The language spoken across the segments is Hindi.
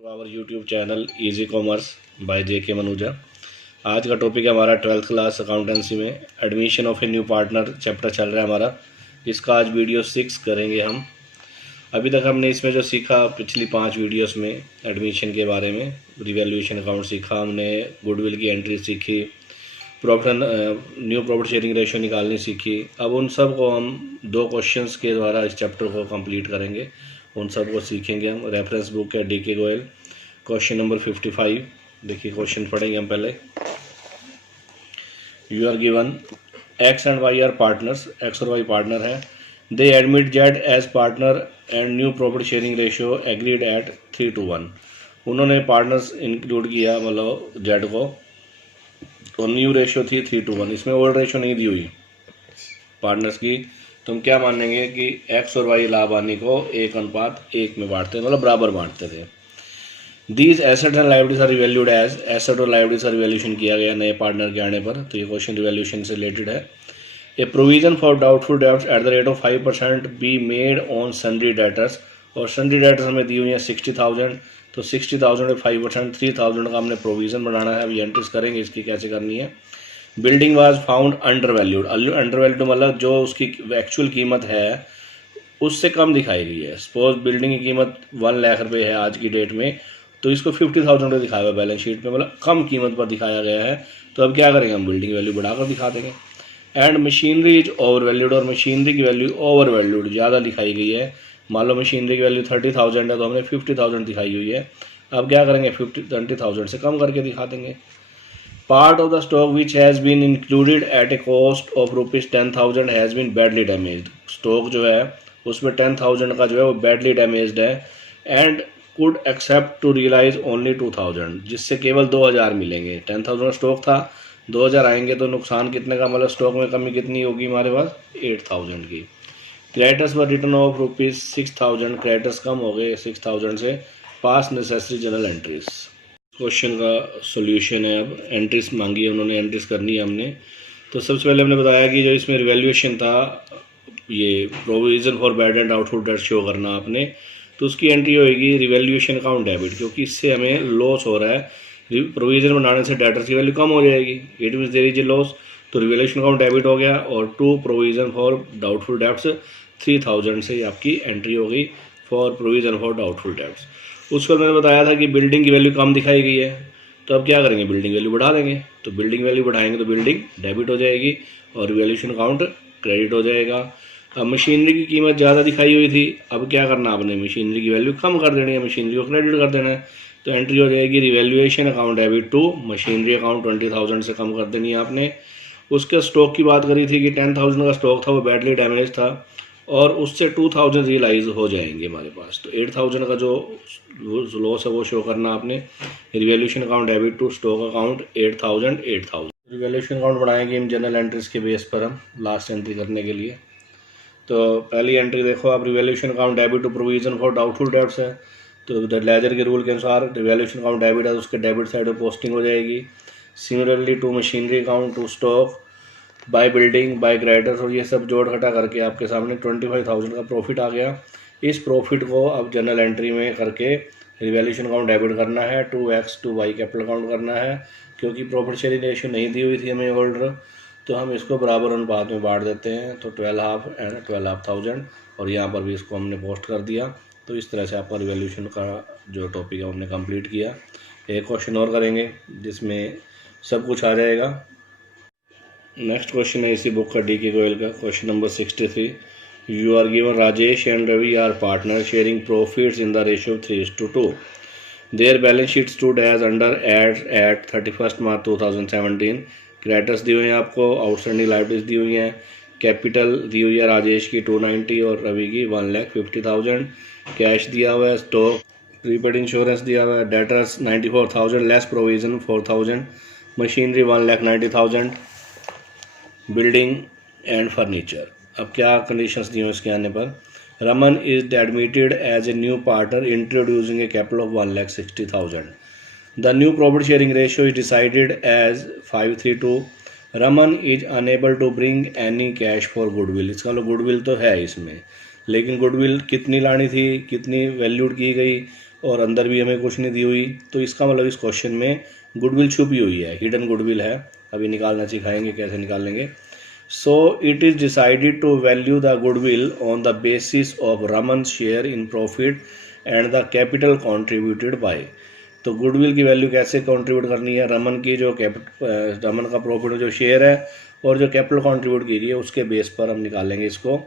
To our YouTube channel easy commerce by J Manuja. आज का टॉपिक है हमारा 12th क्लास अकाउंटेंसी में admission of a new partner chapter चल रहा है हमारा। इसका आज वीडियो 6 करेंगे हम। अभी तक हमने इसमें जो सीखा पिछली 5 वीडियोस में एडमिशन के बारे में, रिवैल्यूएशन अकाउंट सीखा हमने, गुडविल की एंट्री सीखी, न्यू प्रॉफिट शेयरिंग रेशियो निकालनी सीखी। अब उन सब को हम 2 क्वेश्चंस के द्वारा इस चैप्टर को कंप्लीट करेंगे, उन सब को सीखेंगे हम। रेफरेंस बुक है DK गोयल, क्वेश्चन नंबर 55। देखिए क्वेश्चन पढ़ेंगे हम पहले। You are given x and y are partners, x और वाई पार्टनर है। They admit Z as partner and new profit sharing ratio agreed at 3:1। उन्होंने पार्टनर्स इंक्लूड किया, मतलब जेड को, और न्यू रेशियो थी 3:1। इसमें ओल्ड रेशियो नहीं दी हुई पार्टनर्स की, तो हम क्या मानेंगे कि एक्स और वाई लाभ हानि को 1:1 में बांटते, मतलब बराबर बांटते थे। These asset and liabilities are revalued as, asset और लाइबिलिटीज का रिवैल्यूशन किया गया नए पार्टनर के आने पर, तो ये क्वेश्चन रिवैल्यूशन से रिलेटेड है। ए provision for doubtful debts at the rate of 5% be made on sundry debtors, और सन्ड्री डेटर्स हमें दी हुई है 60,000, तो 60,000 में 5% 3,000 का हमने प्रोविज़न बनाना है। अभी एंट्रीज करेंगे इसकी कैसे करनी है। Building was found under valued, under valued मतलब जो उसकी एक्चुअल कीमत है उससे कम दिखाई गई है। सपोज बिल्डिंग की कीमत 1 लाख रुपये है आज की डेट में, तो इसको 50,000 रुपये दिखाया हुआ बैलेंस शीट पे, मतलब कम कीमत पर दिखाया गया है। तो अब क्या करेंगे, हम बिल्डिंग वैल्यू बढ़ाकर दिखा देंगे। And machinery is over valued, और मशीनरी की वैल्यू ओवर वैल्यूड, ज़्यादा दिखाई गई है। मान लो मशीनरी की वैल्यू 30,000 है, तो हमने 50,000 दिखाई हुई है। अब क्या करेंगे, 20,000 से कम करके दिखा देंगे। Part of the stock which has been included at a cost of ₹10,000 has been badly damaged. Stock जो है उसमें 10,000 का जो है वो बैडली डैमेज्ड है। And could accept to realise only 2,000, जिससे केवल 2,000 मिलेंगे। 10,000 का स्टॉक था, 2,000 आएंगे तो नुकसान कितने का, मतलब स्टॉक में कमी कितनी होगी हमारे पास, 8,000 की। क्रेडिटर्स पर रिटर्न ऑफ ₹6,000, क्रेडिटर्स कम हो गए 6,000 से। पास नेसेसरी जनरल एंट्रीज। क्वेश्चन का सॉल्यूशन है। अब एंट्रीज मांगी है उन्होंने, एंट्रीज करनी है हमने। तो सबसे पहले हमने बताया कि जो इसमें रिवैल्यूएशन था, ये provision for bad and doubtful debt show करना आपने, तो उसकी एंट्री होगी रिवैल्यूएशन अकाउंट डेबिट, क्योंकि इससे हमें लॉस हो रहा है। प्रोविजन बनाने से डेटर्स की वैल्यू कम हो जाएगी, it means there is a loss, तो रिवैल्यूएशन अकाउंट डेबिट हो गया। और 2 प्रोविजन फॉर डाउटफुल डेट्स 3,000 से आपकी एंट्री हो गई for provision for doubtful dates. उसको मैंने बताया था कि बिल्डिंग की वैल्यू कम दिखाई गई है, तो अब क्या करेंगे, बिल्डिंग वैल्यू बढ़ा देंगे। तो बिल्डिंग वैल्यू बढ़ाएंगे तो बिल्डिंग डेबिट हो जाएगी और रिवैल्यूएशन अकाउंट क्रेडिट हो जाएगा। अब मशीनरी की कीमत ज़्यादा दिखाई हुई थी, अब क्या करना आपने, मशीनरी की वैल्यू कम कर देनी है, मशीनरी को क्रेडिट कर देना है। तो एंट्री हो जाएगी revaluation account debit to machinery account, 20,000 से कम कर देनी है आपने। उसके स्टॉक की बात करी थी कि 10,000 का स्टॉक था, वो बैडली डैमेज था, और उससे 2,000 रियलाइज हो जाएंगे हमारे पास। तो 8,000 का जो लॉस है वो शो करना आपने। Revaluation account debit to stock account 8,000। Revaluation account बनाएंगे इन जनरल एंट्रीज के बेस पर हम लास्ट एंट्री करने के लिए। तो पहली एंट्री देखो आप, revaluation account debit to provision for doubtful debts है, तो लेजर के रूल के अनुसार रिवैल्यूएशन अकाउंट डेबिट है तो उसके डेबिट साइड पर पोस्टिंग हो जाएगी। Similarly to machinery account to stock by building by creditors, और ये सब जोड़ घटा करके आपके सामने 25,000 का प्रॉफिट आ गया। इस प्रॉफिट को अब जनरल एंट्री में करके रिवैल्यूएशन अकाउंट डेबिट करना है, 2x to Y capital account करना है, क्योंकि प्रॉफिट शेयरिंग रेशियो नहीं दी हुई थी हमें होल्डर, तो हम इसको बराबर अनुपात में बांट देते हैं। तो 12,500 एंड 12,500, और यहाँ पर भी इसको हमने पोस्ट कर दिया। तो इस तरह से आपका रिवैल्यूएशन का जो टॉपिक है हमने कंप्लीट किया। एक क्वेश्चन और करेंगे जिसमें सब कुछ आ जाएगा। नेक्स्ट क्वेश्चन है इसी बुक का DK गोयल का, question number 63। You are given Rajesh and Ravi are partner sharing profits in the ratio 3:2। Their balance sheet stood as under at 31 March 2017। Creditors दी हुई हैं आपको, आउटस्टैंडिंग लाइबिलिटीज दी हुई हैं। कैपिटल दी हुई है राजेश की 290 और रवि की 1,50,000। कैश दिया हुआ है, स्टॉक प्रीपेड इंश्योरेंस दिया हुआ है, debtors 94,000 less provision 4,000, machinery 1,90,000, building and furniture. अब क्या कंडीशंस दी हुई इसके आने पर, Raman is admitted as a new partner introducing a capital of 1,60,000। The new profit sharing ratio is decided as 5:3:2। Raman is unable to bring any cash for goodwill. इसका मतलब गुडविल तो है इसमें, लेकिन गुडविल कितनी लानी थी, कितनी वैल्यूड की गई, और अंदर भी हमें कुछ नहीं दी हुई, तो इसका मतलब इस क्वेश्चन में गुडविल छुपी हुई है, हिडन गुडविल है। अभी निकालना सिखाएंगे कैसे निकालेंगे। So it is decided to value the goodwill on the basis of Raman share in profit and the capital contributed by. तो गुडविल की वैल्यू कैसे कंट्रीब्यूट करनी है, रमन की जो रमन का प्रॉफिट जो शेयर है और जो कैपिटल कंट्रीब्यूट की गई है उसके बेस पर हम निकालेंगे इसको।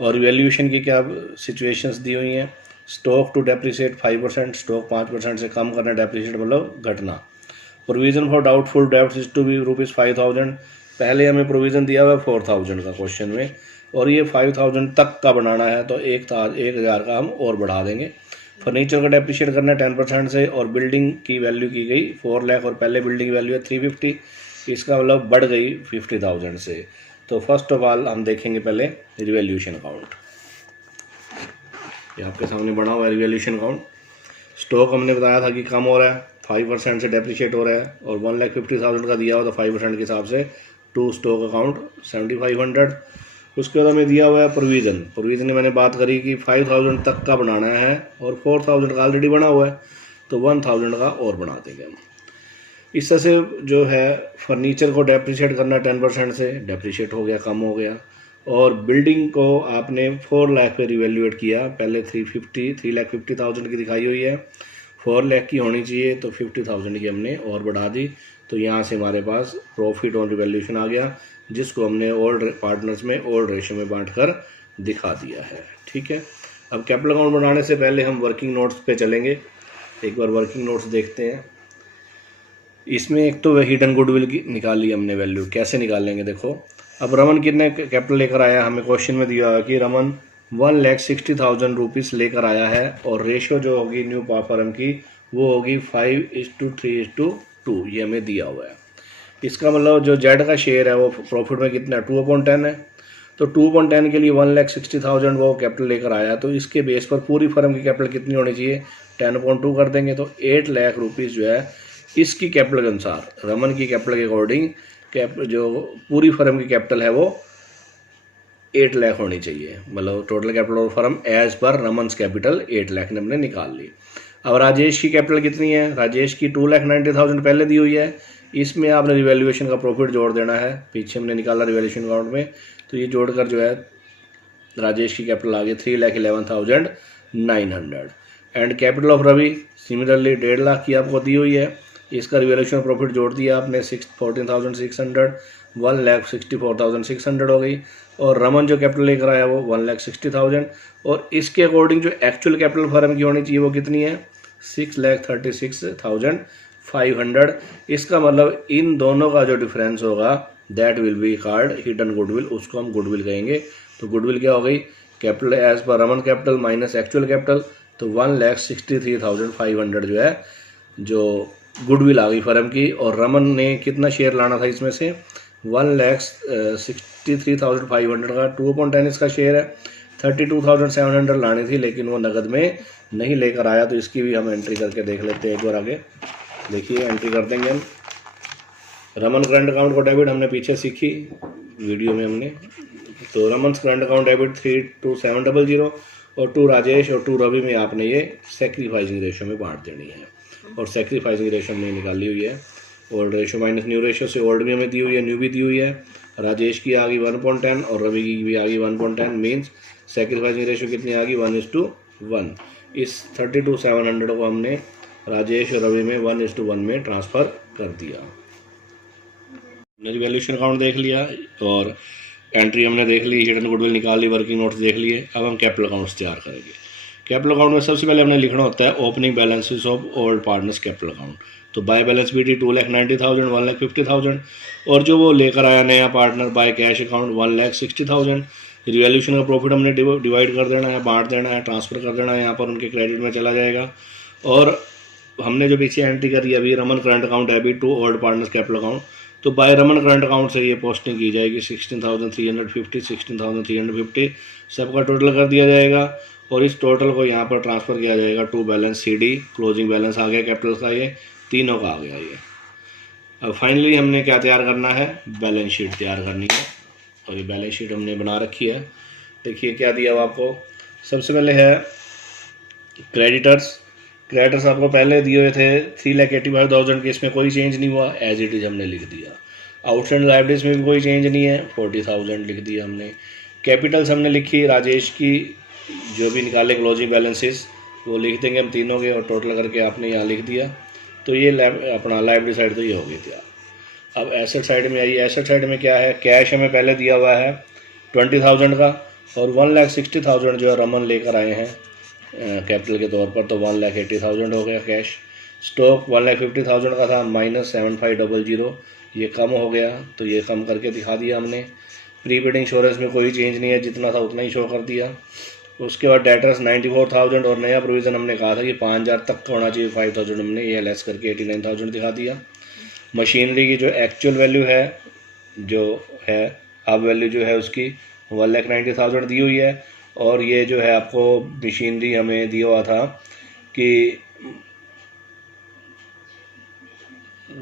और वैल्यूएशन की क्या सिचुएशंस दी हुई हैं, स्टॉक टू डेप्रिसिएट 5%, स्टॉक 5% से कम करना, डेप्रिसिएट मतलब घटना। Provision for doubtful debts is to be ₹5,000, पहले हमें प्रोविज़न दिया हुआ है 4,000 का क्वेश्चन में, और ये 5,000 तक का बनाना है तो 1,000 का हम और बढ़ा देंगे। फर्नीचर का डेप्रिशिएट करना है 10% से, और बिल्डिंग की वैल्यू की गई 4 लाख और पहले बिल्डिंग की वैल्यू है 350, इसका मतलब बढ़ गई 50,000 से। तो फर्स्ट ऑफ ऑल हम देखेंगे पहले रिवैल्यूएशन अकाउंट। ये आपके सामने बना हुआ है रिवैल्यूएशन अकाउंट। स्टॉक हमने बताया था कि कम हो रहा है, 5% से डेप्रिशिएट हो रहा है, और 1,50,000 का दिया हुआ तो 5% के हिसाब से टू स्टॉक अकाउंट 7,500। उसके बाद हमें दिया हुआ है प्रोविज़न में मैंने बात करी कि 5,000 तक का बनाना है और 4,000 का ऑलरेडी बना हुआ है, तो 1,000 का और बना देंगे हम। इस तरह से जो है फर्नीचर को डेप्रिशिएट करना 10% से, डेप्रिशिएट हो गया, कम हो गया। और बिल्डिंग को आपने 4 लाख पे रिवैल्यूएट किया, पहले 3,50,000 की दिखाई हुई है, 4 लाख की होनी चाहिए, तो 50,000 की हमने और बढ़ा दी। तो यहाँ से हमारे पास प्रॉफिट ऑन रिवैल्यूएशन आ गया, जिसको हमने ओल्ड पार्टनर्स में ओल्ड रेशियो में बांट कर दिखा दिया है। ठीक है, अब कैपिटल अकाउंट बनाने से पहले हम वर्किंग नोट्स पे चलेंगे। एक बार वर्किंग नोट्स देखते हैं। इसमें एक तो हिडन गुडविल की निकाली हमने वैल्यू, कैसे निकालेंगे देखो। अब रमन कितने कैपिटल लेकर आया, हमें क्वेश्चन में दिया है कि रमन 1,60,000 रुपीज़ लेकर आया है, और रेशो जो होगी न्यू फर्म की वो होगी 5:3:2, ये हमें दिया हुआ है। इसका मतलब जो जेड का शेयर है वो प्रॉफिट में कितना है, 2/10 है। तो 2/10 के लिए 1,60,000 वो कैपिटल लेकर आया, तो इसके बेस पर पूरी फर्म की कैपिटल कितनी होनी चाहिए, 10/2 कर देंगे, तो 8 लाख रुपीज़ जो है इसकी कैपिटल के अनुसार, रमन की कैपिटल के अकॉर्डिंग जो पूरी फर्म की कैपिटल है वो 8 लाख होनी चाहिए। मतलब total capital of firm as per Raman's capital 8 lakh ने हमने निकाल ली। अब राजेश की कैपिटल कितनी है, राजेश की 2,90,000 पहले दी हुई है, इसमें आपने रिवैल्यूएशन का प्रॉफिट जोड़ देना है, पीछे हमने निकाला रिवैल्यूएशन अकाउंट में, तो ये जोड़कर जो है राजेश की कैपिटल आ गई 3,11,900। And capital of Ravi similarly 1.5 lakh की आपको दी हुई है, इसका रिवैल्यूएशन प्रॉफिट जोड़ दिया आपने 14,600, 1,64,600 हो गई। और रमन जो कैपिटल लेकर आया वो 1,60,000, और इसके अकॉर्डिंग जो एक्चुअल कैपिटल फर्म की होनी चाहिए वो कितनी है, 6,36,500। इसका मतलब इन दोनों का जो डिफरेंस होगा that will be called hidden goodwill, उसको हम गुडविल कहेंगे। तो गुडविल क्या हो गई, कैपिटल एज पर Raman capital minus actual capital, तो 1,63,500 जो है जो गुडविल आ गई फर्म की। और रमन ने कितना शेयर लाना था इसमें से, 1,63,500 का 2/10 इसका शेयर है, 32,700 लानी थी, लेकिन वो नगद में नहीं लेकर आया, तो इसकी भी हम एंट्री करके देख लेते हैं एक बार आगे। देखिए एंट्री कर देंगे हम। रमन करंट अकाउंट को डेबिट हमने पीछे सीखी वीडियो में हमने, तो रमन करंट अकाउंट डेबिट 32700, और 2 राजेश और 2 रवि में आपने ये सेक्रीफाइसिंग रेशियो में बांट देनी है, और सेक्रीफाइसिंग रेशियो हमने निकाली हुई है। Old ratio minus new ratio से ओल्ड भी हमें दी हुई है, न्यू भी दी हुई है। राजेश की आ गई 1/10 और रवि की भी आ गई 1/10, मीन्स सेक्रीफाइसिंग रेशियो कितनी आ गई 1:1। इस 32,700 को हमने राजेश और रवि में 1:1 में ट्रांसफ़र कर दिया। हमने रिवैल्यूएशन अकाउंट देख लिया और एंट्री हमने देख ली, हिडन गुडविल निकाल ली, वर्किंग नोट्स देख लिए। अब हम कैपिटल अकाउंट्स तैयार करेंगे। कैपिटल अकाउंट में सबसे पहले हमने लिखना होता है opening balances of old partners capital account. तो बाय बैलेंस बीटी 2,90,000, 1,50,000, और जो वो लेकर आया नया partner by cash account 1,60,000। Revaluation का प्रॉफिट हमने डिवाइड कर देना है, बांट देना है, ट्रांसफ़र कर देना है, यहाँ पर उनके क्रेडिट में चला जाएगा। और हमने जो पीछे एंट्री करी अभी Raman current account debit to old partners capital account, तो बाय रमन करंट अकाउंट से ये पोस्टिंग की जाएगी 16,350, 16,350 सबका टोटल कर दिया जाएगा, और इस टोटल को यहाँ पर ट्रांसफ़र किया जाएगा to balance CD। Closing balance आ गया कैपिटल का, ये तीनों का आ गया ये। अब फाइनली हमने क्या तैयार करना है, बैलेंस शीट तैयार करनी है, और ये बैलेंस शीट हमने बना रखी है। देखिए क्या दिया हुआ आपको, सबसे पहले है क्रेडिटर्स क्रेडिटर्स आपको पहले दिए हुए थे 3,85,000 के, इसमें कोई चेंज नहीं हुआ, एज इट इज़ हमने लिख दिया। आउटस्टैंडिंग लायबिलिटीज में भी कोई चेंज नहीं है, 40,000 लिख दिया हमने। कैपिटल्स हमने लिखी राजेश की, जो भी निकाले क्लोजिंग बैलेंसेस वो लिख देंगे हम तीनों के, और टोटल करके आपने यहाँ लिख दिया। तो ये अपना लायबिलिटी साइड तो ये हो गई थी। अब एसेट साइड में आइए। एसेट साइड में क्या है, कैश हमें पहले दिया हुआ है 20,000 का, और 1,60,000 जो है रमन लेकर आए हैं कैपिटल के तौर पर, तो 1,80,000 हो गया कैश। स्टॉक 1,50,000 का था, -7500, ये कम हो गया, तो ये कम करके दिखा दिया हमने। प्रीपेड इंश्योरेंस में कोई चेंज नहीं है, जितना था उतना ही शो कर दिया। उसके बाद डेटर्स 94,000, और नया प्रोविज़न हमने कहा था कि 5,000 तक का होना चाहिए, 5,000 हमने ये लेस करके 89,000 दिखा दिया। मशीनरी की जो एक्चुअल वैल्यू है, जो है अब वैल्यू जो है उसकी 1,90,000 दी हुई है, और ये जो है आपको मशीनरी हमें दिया हुआ था कि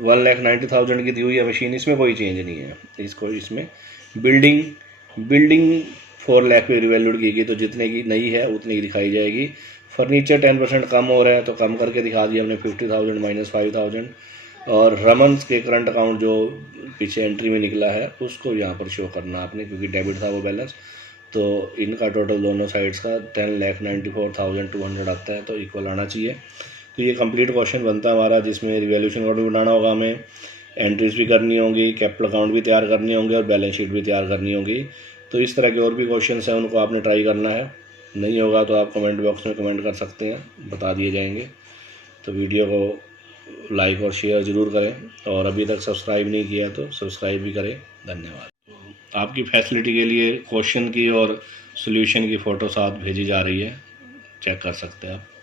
1,90,000 की दी हुई है मशीन, इसमें कोई चेंज नहीं है। इसको इसमें बिल्डिंग 4 लाख पे रिवैल्यूड की गई, तो जितने की नई है उतनी की दिखाई जाएगी। फर्नीचर 10% कम हो रहा है, तो कम करके दिखा दिया हमने 50,000 -5,000। और रमन के करंट अकाउंट जो पीछे एंट्री में निकला है उसको यहाँ पर शो करना आपने, क्योंकि डेबिट था वो बैलेंस। तो इनका टोटल दोनों साइड्स का 10,94,200 आता है, तो इक्वल आना चाहिए। तो ये कंप्लीट क्वेश्चन बनता है हमारा, जिसमें रिवैल्यूएशन अकाउंट भी बनाना होगा हमें, एंट्रीज भी करनी होंगी, कैपिटल अकाउंट भी तैयार करनी होंगे, और बैलेंस शीट भी तैयार करनी होगी। तो इस तरह के और भी क्वेश्चन हैं, उनको आपने ट्राई करना है। नहीं होगा तो आप कमेंट बॉक्स में कमेंट कर सकते हैं, बता दिए जाएंगे। तो वीडियो को लाइक और शेयर ज़रूर करें, और अभी तक सब्सक्राइब नहीं किया तो सब्सक्राइब भी करें। धन्यवाद। आपकी फैसिलिटी के लिए क्वेश्चन की और सॉल्यूशन की फ़ोटो साथ भेजी जा रही है, चेक कर सकते हैं आप।